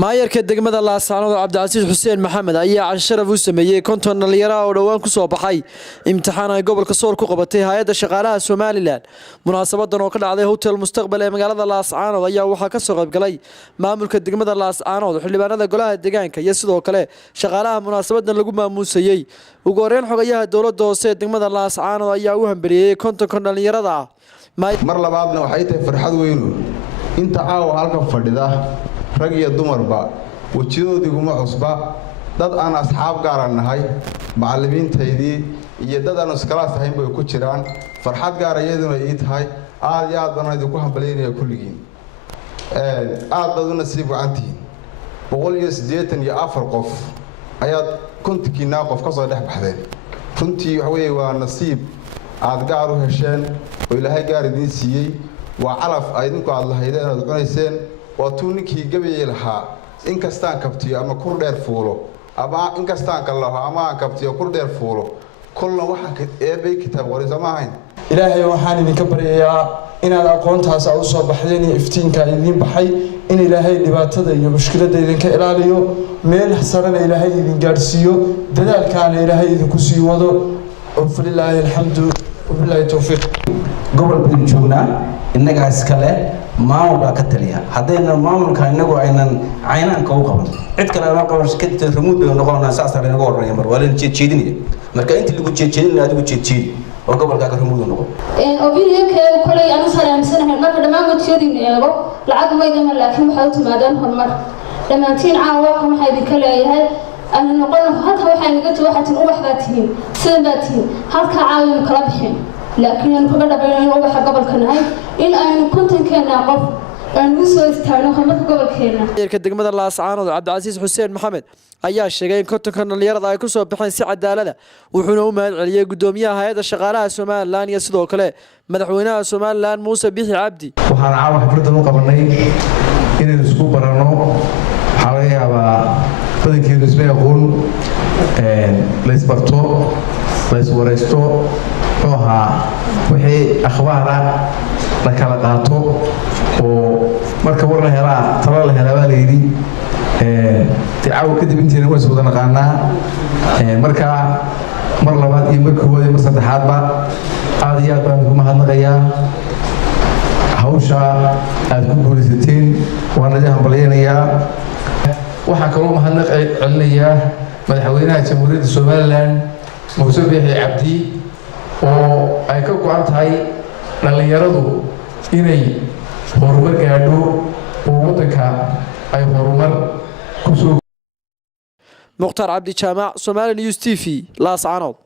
maayarka degmada Laascaanood Cabdicasiis Xuseen Maxamed ayaa casharaf u sameeyay konton dhalinyaro oo dhawaan ku soo baxay imtixaan ay gobolka Sool ku qabatay hay'adda shaqaalaha Soomaaliland munaasabadan oo ka dhacday hotel Mustaqbal ee magaalada Laascaanood ayaa waxa ka soo qayb galay maamulka degmada Laascaanood xildhibaanada golaha deegaanka iyo sidoo kale shaqaalaha munaasabadan lagu maamuusay ugu horeyn xogayaha dawladda hoose ee degmada Laascaanood ayaa u hambaliyay konton dhalinyarada mar labaadna waxay tahay farxad weyn inta caawa halka fadhida rag iyo dumarba wajidoodii kuma cusba dad aan asxaab gaar ah nahay macallimiintaydii iyo dad aan iskalaas ahayn bay ku jiraan farxad gaar iyaduna ii tahay aad iyo aad baan idinku hambalyeynaya kulligiin aad baad u nasiib wacantihiin 184 qof ayaad kontikiina qof ka soo dhex baxdeen runtii waxa weeye waa nasiib aad gaar u hesheen oo Ilaahay gaar idin siiyay waa calaf ay idinku aad lahaydeen aad cunayseen waa tuunikii gabayay lahaa in kastaan kabtiyo ama kur dheer fuulo ama in kastaan kalaho ama kabtiyo kur dheer fuulo kulna waxa ka eebay kitaab qoraysa ma ahayn Ilaahay waxaan idinka baryayaa inaad aqoontaas u soo baxdeen iyo iftiinka idin baxay in Ilaahay dhibaatada iyo mushkiladda idinka ilaaliyo meel sarana Ilaahay idin gaarsiiyo dadaalkaana Ilaahay idinku sii wado wafalillaahi alxamdu wabillahi tawfiiq gobol baan joognaa innaga iskale maamulka ka taliya hadayna maamulka inagu aynan caynaanka u qaban cid kale ma qaban shirkadda remote bay noqonaysaa saas ay naga horeeyay mar wala jeedinaya marka inta lagu jeedin adigu jeedin oo gobolka ka remote noqon opinionka kulay aan salaamsanahay marka dhamaan wajiyadii eego lacag weydama laakiin waxa uu timaadaan hormar dhamaantiin caawa waxay idinka leeyahay أنا نقول هذا هو حين قلت واحد نروح باتين سباتين هذا كعالم كلبحين لكن أنا كبر بين نروح قبل كناي إن أنا كنت كنا قف أنا وصل استعانوا هم قبل كنا. كدقمة Laascaanood Cabdicasiis Xuseen Maxamed ayaa sheegay in konton dhalinyarada ay ku soo baxeen si cadaalad ah wuxuuna u mahadceliyay gudoomiyaha hay'adda shaqaalaha Soomaaliland iyo sidoo kale madaxweynaha Soomaaliland Muuse Bixi Cabdi. waxaan caawa xafladan u qabanay inaan isku barano xalayaba badankeedu isma aqoon la isbarto la iswareysto ooha wixii akhbaar ah la kala qaato oo marka war la helaa talo la helaa baa la yidhi tacaaw kadib intiina way soo naqaanaa marka mar labaad iyo mar koowaad iyo mar saddexaadba aad iyo aad baan ugu mahadnaqayaa hawsha aad ku guulaysateen waan idin hambalyeynayaa waxaan kaloo mahadnaq celinayaa madaxweynaha jamhuuriyadda Soomaaliland Muuse Bixi Cabdi oo ay ka go'an tahay dhalinyaradu inay horumar gaadho oo wadanka ay horumar ku soo Mukhtaar Cabdi Jaamac Somali News TV Laascaanood